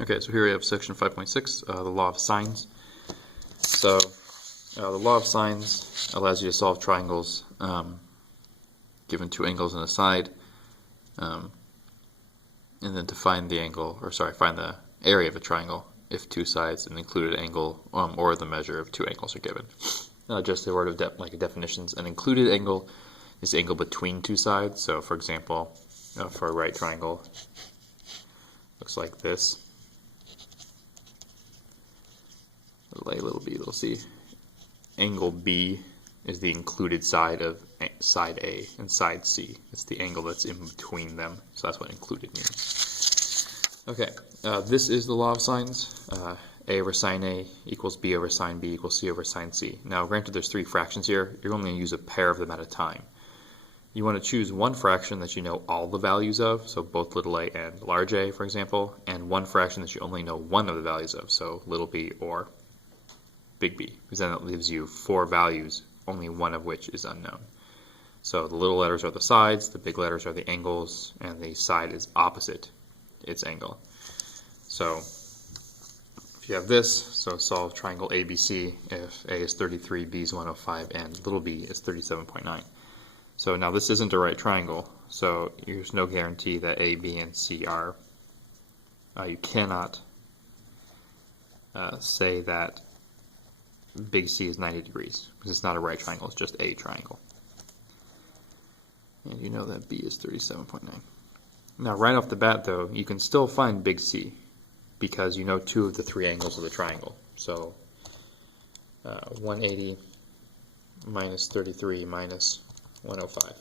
Okay, so here we have section 5.6, the law of sines. So the law of sines allows you to solve triangles given two angles and a side, and then to find the angle, find the area of a triangle if two sides and included angle or the measure of two angles are given. Just a word of definitions. An included angle is the angle between two sides. So, for example, for a right triangle, looks like this. Little a, little b, little c. Angle B is the included side of side A and side C. It's the angle that's in between them. So that's what included means. Okay, this is the law of sines. A over sine A equals B over sine B equals C over sine C. Now, granted there's three fractions here, you're only going to use a pair of them at a time. You want to choose one fraction that you know all the values of, so both little a and large a, for example, and one fraction that you only know one of the values of, so little b or big B, because then it leaves you four values, only one of which is unknown. So the little letters are the sides, the big letters are the angles, and the side is opposite its angle. So if you have this, so solve triangle ABC if A is 33, B is 105, and little b is 37.9. So now this isn't a right triangle, so there's no guarantee that A, B, and C are. You cannot say that big C is 90 degrees, because it's not a right triangle, it's just a triangle. And you know that B is 37.9. Now right off the bat though, you can still find big C, because you know two of the three angles of the triangle. So 180 minus 33 minus 105.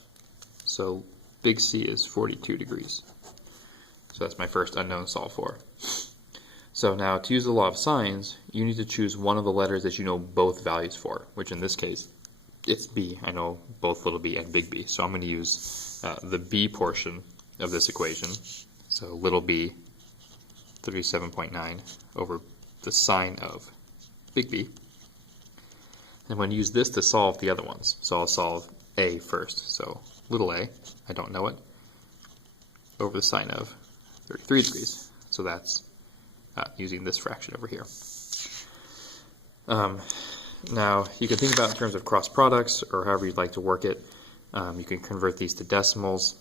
So big C is 42 degrees. So that's my first unknown solve for. So now to use the law of sines, you need to choose one of the letters that you know both values for, which in this case, it's B. I know both little b and big B. So I'm going to use the B portion of this equation. So little b, 37.9 over the sine of big B. And I'm going to use this to solve the other ones. So I'll solve A first. So little a, I don't know it, over the sine of 33 degrees. So that's using this fraction over here. Now, you can think about it in terms of cross products, or however you'd like to work it. You can convert these to decimals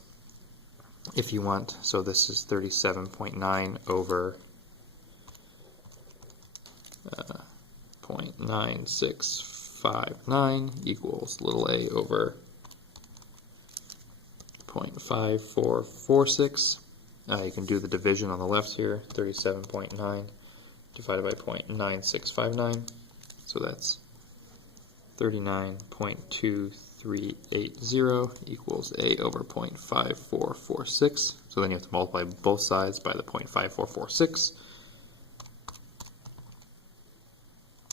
if you want. So this is 37.9 over 0.9659 equals little a over 0.5446. You can do the division on the left here, 37.9 divided by 0.9659. So that's 39.2380 equals a over 0.5446. So then you have to multiply both sides by the 0.5446.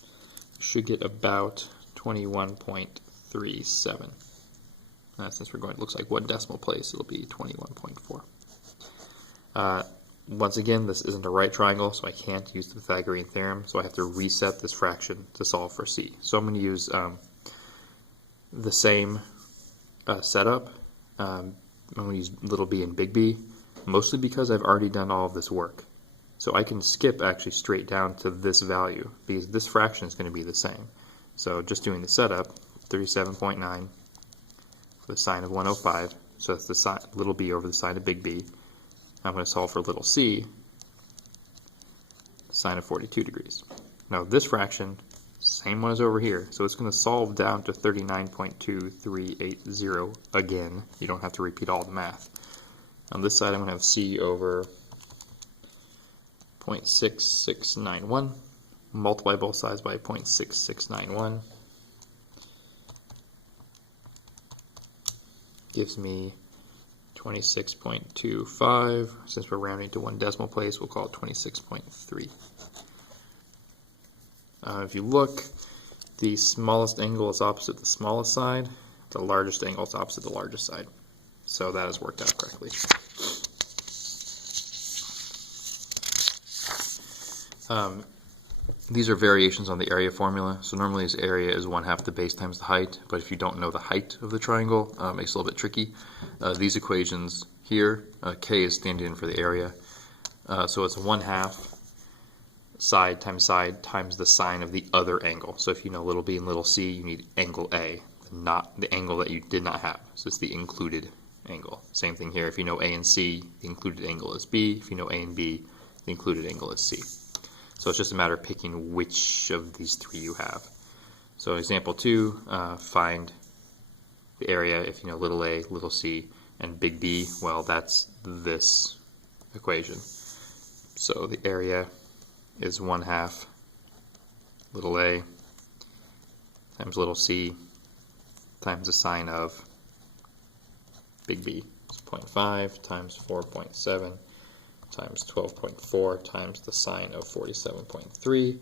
You should get about 21.37. Since we're going, it looks like one decimal place, it'll be 21.4. Once again, this isn't a right triangle, so I can't use the Pythagorean theorem, so I have to reset this fraction to solve for C. So I'm going to use the same setup. I'm going to use little b and big B, mostly because I've already done all of this work. So I can skip actually straight down to this value, because this fraction is going to be the same. So just doing the setup, 37.9 for the sine of 105, so that's the sine, little b over the sine of big B. I'm going to solve for little c, sine of 42 degrees. Now this fraction, same one as over here, so it's going to solve down to 39.2380 again. You don't have to repeat all the math. On this side I'm going to have c over 0.6691, multiply both sides by 0.6691, gives me 26.25. Since we're rounding to one decimal place, we'll call it 26.3. If you look, the smallest angle is opposite the smallest side. The largest angle is opposite the largest side. So that has worked out correctly. These are variations on the area formula. So normally this area is 1/2 the base times the height, but if you don't know the height of the triangle, it makes it a little bit tricky. These equations here, K is standing in for the area. So it's 1/2 side times the sine of the other angle. So if you know little b and little c, you need angle A, not the angle that you did not have. So it's the included angle. Same thing here. If you know A and C, the included angle is B. If you know A and B, the included angle is C. So it's just a matter of picking which of these three you have. So example 2, find the area if you know little a, little c, and big B. Well, that's this equation. So the area is 1/2 little a times little c times the sine of big B. It's 0.5 times 4.7 times 12.4 times the sine of 47.3.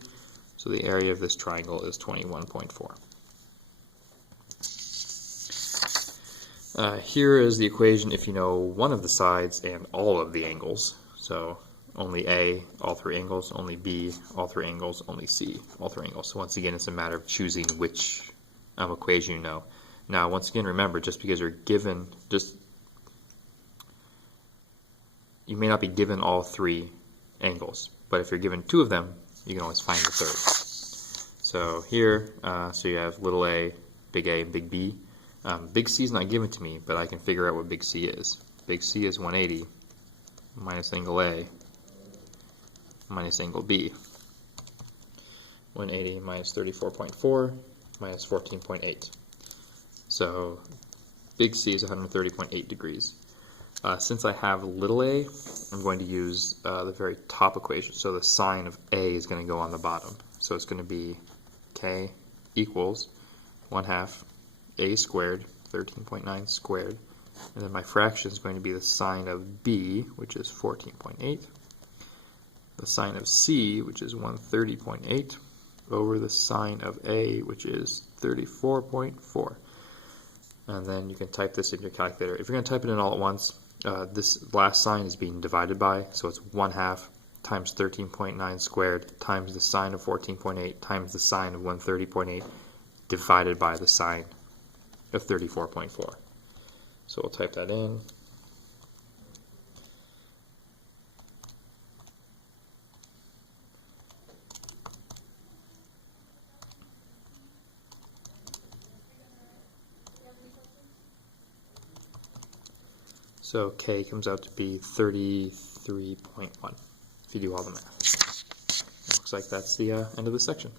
So the area of this triangle is 21.4. Here is the equation if you know one of the sides and all of the angles. So only A, all three angles, only B, all three angles, only C, all three angles. So once again, it's a matter of choosing which equation you know. Now, once again, remember, just because you're given, you may not be given all three angles, but if you're given two of them, you can always find the third. So here, so you have little a, and big B. Big C is not given to me, but I can figure out what big C is. Big C is 180 minus angle A minus angle B. 180 minus 34.4 minus 14.8. So big C is 130.8 degrees. Since I have little a, I'm going to use the very top equation. So the sine of A is going to go on the bottom. So it's going to be K equals 1/2 A squared, 13.9 squared. And then my fraction is going to be the sine of B, which is 14.8. The sine of C, which is 130.8, over the sine of A, which is 34.4. And then you can type this into your calculator. If you're going to type it in all at once, this last sign is being divided by, so it's 1/2 times 13.9 squared times the sine of 14.8 times the sine of 130.8 divided by the sine of 34.4. So we'll type that in. So K comes out to be 33.1 if you do all the math. It looks like that's the end of the section.